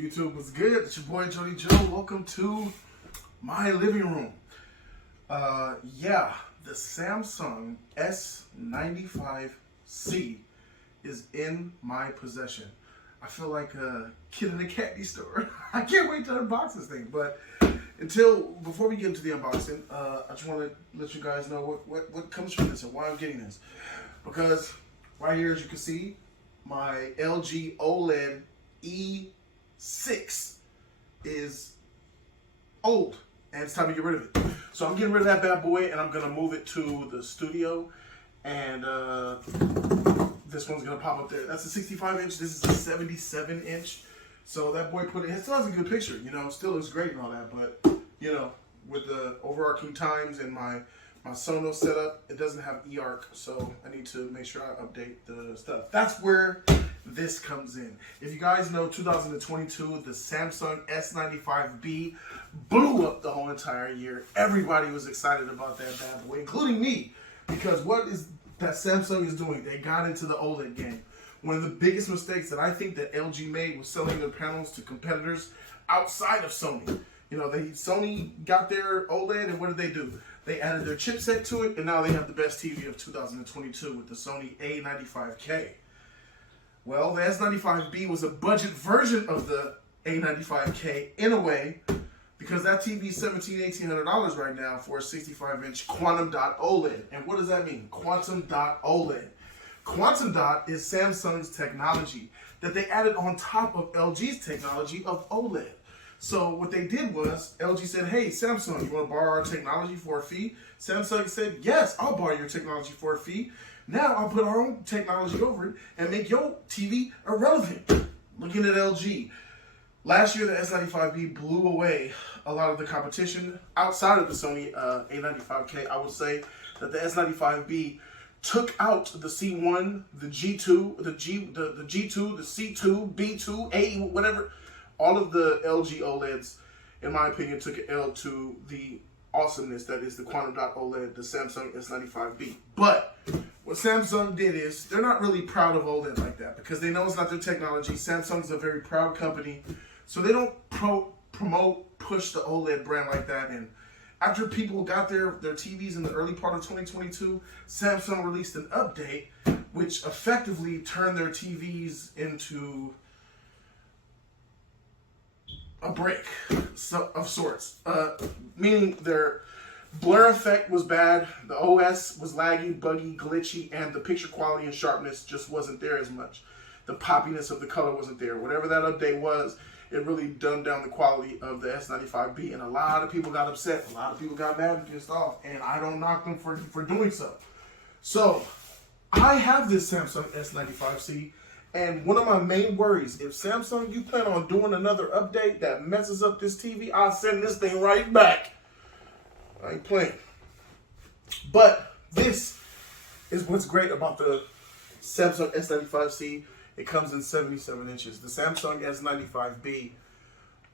YouTube was good. It's your boy Jody Joe. Welcome to my living room. The Samsung S95C is in my possession. I feel like a kid in a candy store. I can't wait to unbox this thing. But before we get into the unboxing, I just want to let you guys know what comes from this and why I'm getting this. Because right here, as you can see, my LG OLED E6 is old and it's time to get rid of it. So I'm getting rid of that bad boy and I'm gonna move it to the studio, and this one's gonna pop up there. That's a 65 inch, this is a 77 inch. So that boy it still has a good picture, you know, still looks great and all that, but you know, with the overarching times and my Sonos setup, it doesn't have eARC, so I need to make sure I update the stuff. That's where this comes in. If you guys know, 2022, the Samsung S95B blew up the whole entire year. Everybody was excited about that bad boy, including me, because what is that Samsung is doing? They got into the OLED game. One of the biggest mistakes that I think that LG made was selling their panels to competitors outside of Sony. You know, Sony got their OLED, and what did they do? They added their chipset to it, and now they have the best TV of 2022 with the Sony A95K. Well, the S95B was a budget version of the A95K in a way, because that TV is $1,700–1,800 right now for a 65-inch quantum dot OLED. And what does that mean? Quantum dot OLED. Quantum dot is Samsung's technology that they added on top of LG's technology of OLED. So what they did was, LG said, hey, Samsung, you want to borrow our technology for a fee? Samsung said, yes, I'll borrow your technology for a fee. Now I'll put our own technology over it and make your TV irrelevant. Looking at LG. Last year, the S95B blew away a lot of the competition outside of the Sony A95K. I would say that the S95B took out the C1, the G2, the G2, the C2, B2, A, whatever. All of the LG OLEDs, in my opinion, took an L to the awesomeness that is the quantum dot OLED, the Samsung S95B. But what Samsung did is, they're not really proud of OLED like that because they know it's not their technology. Samsung's a very proud company, so they don't push the OLED brand like that. And after people got their TVs in the early part of 2022, Samsung released an update which effectively turned their TVs into a brick of sorts, meaning their blur effect was bad, the OS was laggy, buggy, glitchy, and the picture quality and sharpness just wasn't there as much. The poppiness of the color wasn't there. Whatever that update was, it really dumbed down the quality of the S95B, and a lot of people got upset. A lot of people got mad and pissed off, and I don't knock them for doing so. So, I have this Samsung S95C, and one of my main worries, if Samsung, you plan on doing another update that messes up this TV, I'll send this thing right back. I ain't playing. But this is what's great about the Samsung S95C. It comes in 77 inches. The Samsung S95B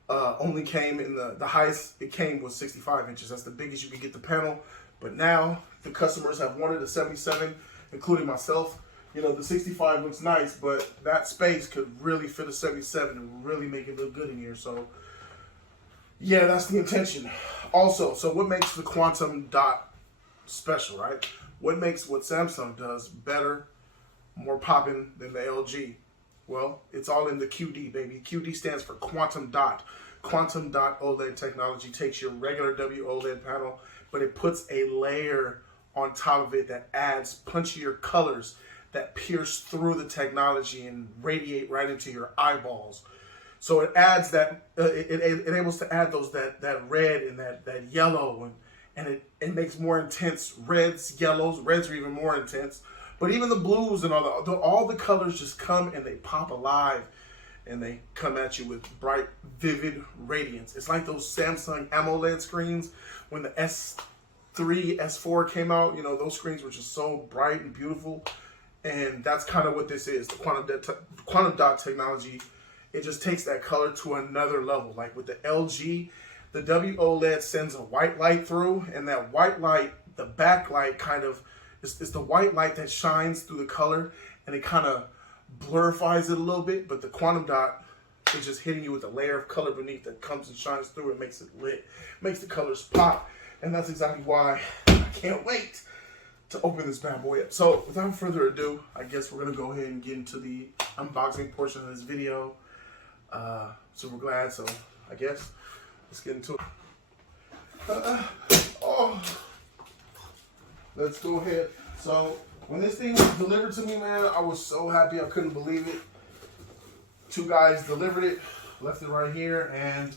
only came in the highest it came was 65 inches. That's the biggest you could get the panel. But now the customers have wanted a 77, including myself. You know, the 65 looks nice, but that space could really fit a 77 and really make it look good in here. So, yeah, that's the intention. Also, so what makes the quantum dot special, right? What makes what Samsung does better, more popping than the LG? Well, it's all in the QD, baby. QD stands for quantum dot. Quantum dot OLED technology takes your regular WOLED panel, but it puts a layer on top of it that adds punchier colors that pierce through the technology and radiate right into your eyeballs. So it adds that, it enables to add that red and that yellow, and it makes more intense reds, yellows. Reds are even more intense. But even the blues and all the colors just come and they pop alive, and they come at you with bright, vivid radiance. It's like those Samsung AMOLED screens when the S3, S4 came out. You know, those screens were just so bright and beautiful. And that's kind of what this is. The quantum dot technology, it just takes that color to another level. Like with the LG, the WOLED sends a white light through, and that white light, the backlight kind of, it's the white light that shines through the color, and it kind of blurifies it a little bit. But the quantum dot it's just hitting you with a layer of color beneath that comes and shines through and makes it lit, makes the colors pop. And that's exactly why I can't wait to open this bad boy up. So without further ado, I guess we're gonna go ahead and get into the unboxing portion of this video. Super glad, so I guess let's get into it. Let's go ahead. So when this thing was delivered to me, man, I was so happy. I couldn't believe it. Two guys delivered it, left it right here, and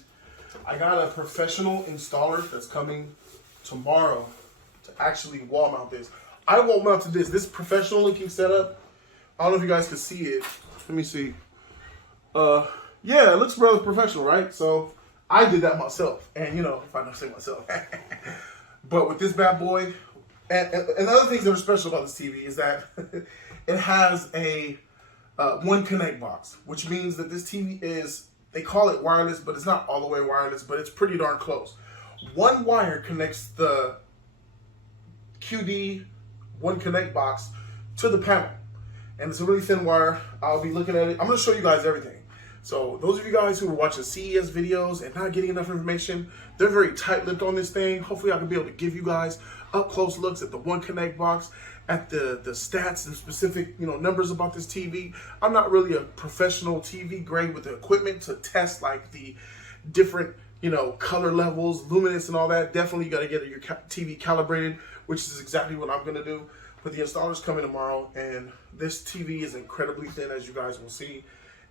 I got a professional installer that's coming tomorrow to actually wall mount this. I wall mounted this. This professional looking setup. I don't know if you guys can see it. Let me see. Yeah, it looks rather professional, right? So I did that myself, and you know, if I don't say myself. But with this bad boy, and other things that are special about this TV is that it has a one connect box, which means that this TV is, they call it wireless, but it's not all the way wireless, but it's pretty darn close. One wire connects the QD one connect box to the panel, and it's a really thin wire. I'll be looking at it. I'm going to show you guys everything. So those of you guys who are watching CES videos and not getting enough information, they're very tight-lipped on this thing. Hopefully I can be able to give you guys up-close looks at the one connect box, at the stats and specific, you know, numbers about this TV. I'm not really a professional TV grade with the equipment to test like the different, you know, color levels, luminance and all that. Definitely you got to get your TV calibrated, which is exactly what I'm going to do. But the installer's coming tomorrow, and this TV is incredibly thin, as you guys will see.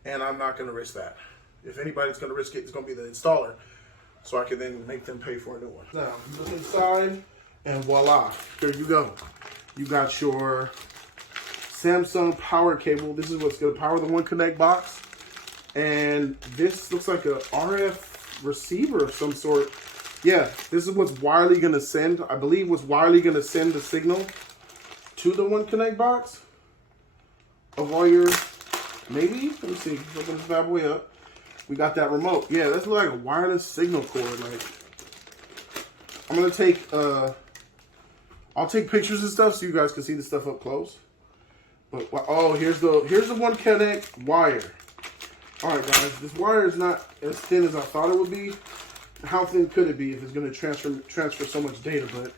And I'm not going to risk that. If anybody's going to risk it, it's going to be the installer, so I can then make them pay for a new one. Now, you look inside, and voila, here you go. You got your Samsung power cable. This is what's going to power the One Connect box. And this looks like a RF receiver of some sort. Yeah, this is what's wirely going to send, I believe what's wirely going to send the signal to the One Connect box of all your... Maybe? Let me see. Open this bad boy up. We got that remote. Yeah, that's like a wireless signal cord. Like, I'm gonna take I'll take pictures and stuff so you guys can see the stuff up close. But oh, here's the One Connect wire. Alright guys, this wire is not as thin as I thought it would be. How thin could it be if it's gonna transfer so much data? But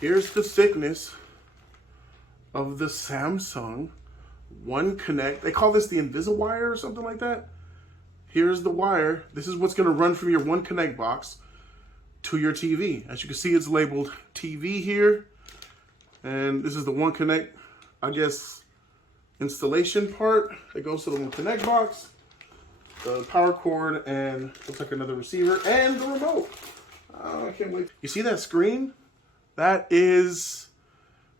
here's the thickness of the Samsung One Connect. They call this the Invisalign or something like that. Here's the wire. This is what's going to run from your One Connect box to your TV. As you can see, it's labeled TV here. And this is the One Connect, I guess, installation part that goes to the One Connect box. The power cord, and looks like another receiver, and the remote. Oh, I can't wait. You see that screen? That is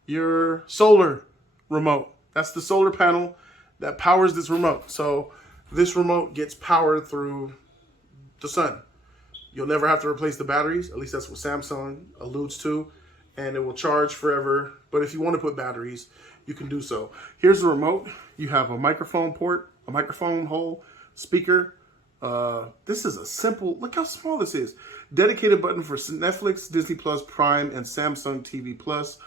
your solar remote. That's the solar panel that powers this remote. So this remote gets powered through the sun. You'll never have to replace the batteries. At least that's what Samsung alludes to. And it will charge forever. But if you want to put batteries, you can do so. Here's the remote. You have a microphone port, a microphone hole, speaker. This is a simple, look how small this is. Dedicated button for Netflix, Disney Plus, Prime, and Samsung TV Plus.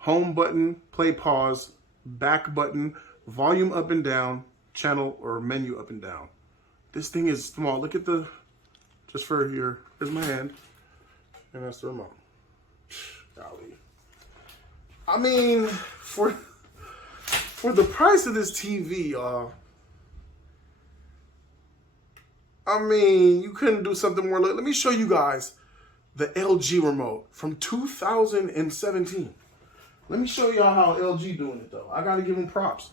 Home button, play, pause, back button, volume up and down, channel or menu up and down. This thing is small. Look at the, just for here, here's my hand, and that's the remote. Golly. I mean, for the price of this TV, I mean, you couldn't do something more. Let me show you guys the LG remote from 2017. Let me show y'all how LG doing it though. I gotta give them props.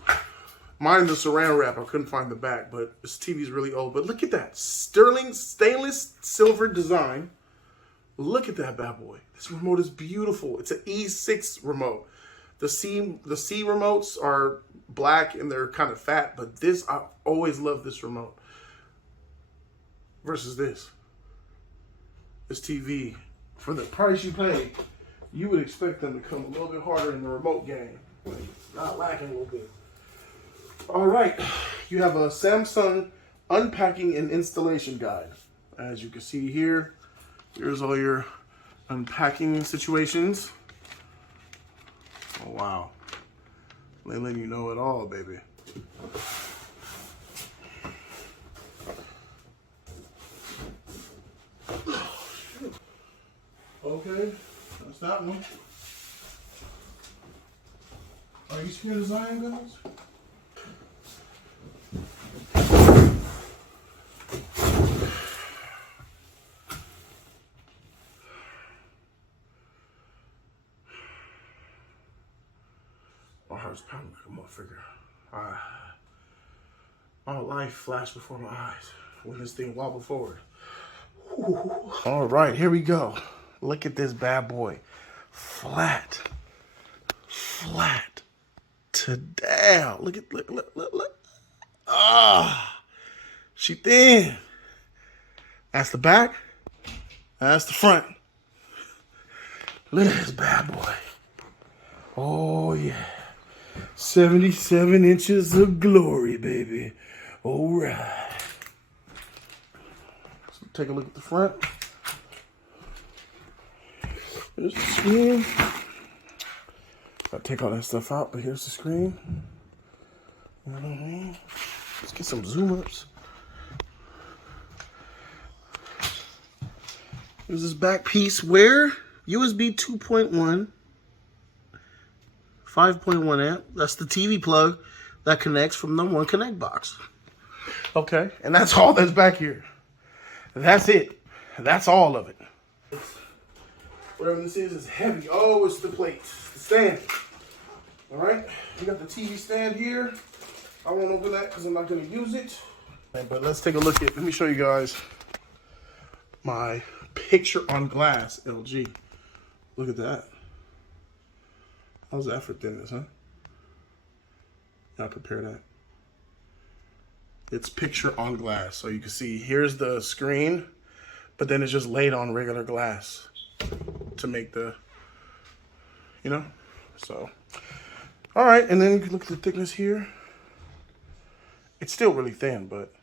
Mine is the saran wrap. I couldn't find the back, but this TV's really old. But look at that sterling stainless silver design. Look at that bad boy. This remote is beautiful. It's an E6 remote. The C remotes are black and they're kind of fat, but this, I always love this remote versus this. This TV, for the price you pay, you would expect them to come a little bit harder in the remote game. Not lacking a little bit. All right, you have a Samsung unpacking and installation guide. As you can see here, here's all your unpacking situations. Oh, wow. They letting you know it all, baby. Okay, that's that one. Are you scared of Zion, guys? My heart's pounding like a motherfucker. My life flashed before my eyes when this thing wobbled forward. Ooh. All right, here we go. Look at this bad boy. Flat to down. Look. Ah, she thin. That's the back. That's the front. Look at this bad boy. Oh yeah. 77 inches of glory, baby. All right. So take a look at the front. There's the screen. I'll take all that stuff out, but here's the screen. You know what I mean? Let's get some zoom ups. There's this back piece where USB 2.1, 5.1 amp. That's the TV plug that connects from the One Connect box. Okay, and that's all that's back here. That's it. That's all of it. Whatever this is heavy. Oh, it's the plate. The stand. All right, we got the TV stand here. I won't open that because I'm not going to use it. But let's take a look at, let me show you guys my picture on glass LG. Look at that. How's that for thinness, huh? Now compare that. It's picture on glass. So you can see here's the screen, but then it's just laid on regular glass to make the, you know, so. All right, and then you can look at the thickness here. It's still really thin, but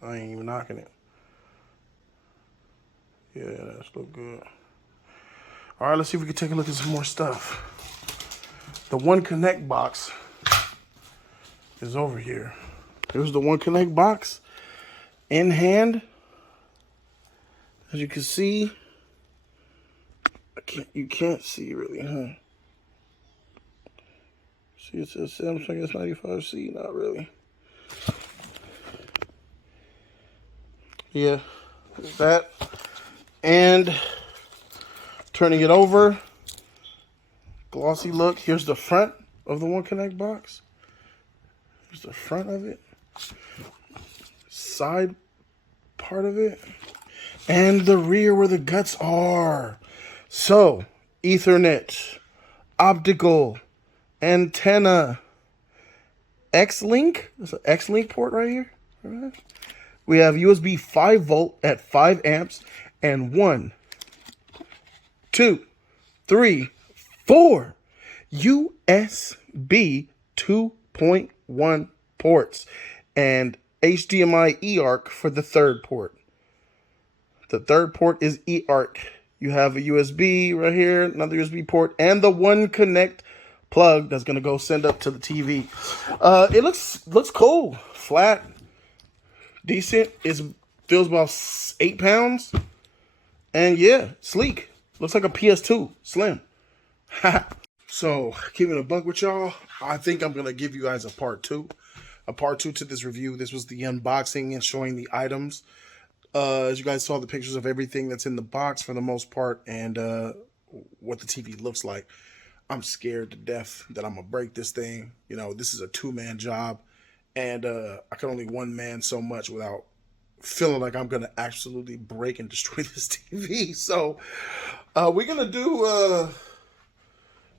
I ain't even knocking it. Yeah, that's look good. All right, let's see if we can take a look at some more stuff. The One Connect box is over here. Here's the One Connect box in hand. As you can see, you can't see really, huh? See, it says Samsung S95C, not really. Yeah, there's that. And turning it over, glossy look. Here's the front of the One Connect box. Here's the front of it. Side part of it. And the rear where the guts are. So, Ethernet, optical, antenna, X-Link. There's an X-Link port right here. All right. We have USB 5 volt at 5 amps and 1, 2, 3, 4 USB 2.1 ports and HDMI eARC for the third port. The third port is eARC. You have a USB right here, another USB port, and the One Connect plug that's gonna go send up to the TV. It looks cool, flat, decent. It feels about 8 pounds, and yeah, sleek. Looks like a PS2 slim. So keeping a buck with y'all, I think I'm gonna give you guys a part two to this review. This was the unboxing and showing the items. As you guys saw the pictures of everything that's in the box for the most part, and what the TV looks like. I'm scared to death that I'm gonna break this thing. You know, this is a 2-man job, and I can only one man so much without feeling like I'm gonna absolutely break and destroy this TV. So we're gonna do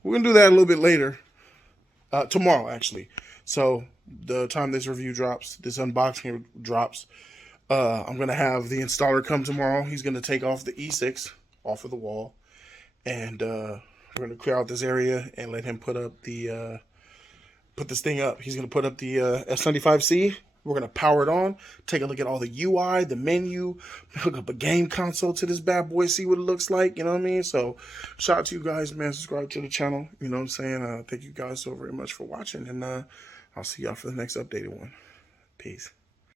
that a little bit later, tomorrow actually. So the time this review drops, this unboxing drops, I'm gonna have the installer come tomorrow. He's gonna take off the E6 off of the wall, and we're gonna clear out this area and let him put up the put this thing up. He's gonna put up the S95C. We're gonna power it on, take a look at all the UI, the menu, hook up a game console to this bad boy, see what it looks like, you know what I mean? So shout out to you guys, man. Subscribe to the channel, you know what I'm saying? Thank you guys so very much for watching, and I'll see y'all for the next updated one. Peace.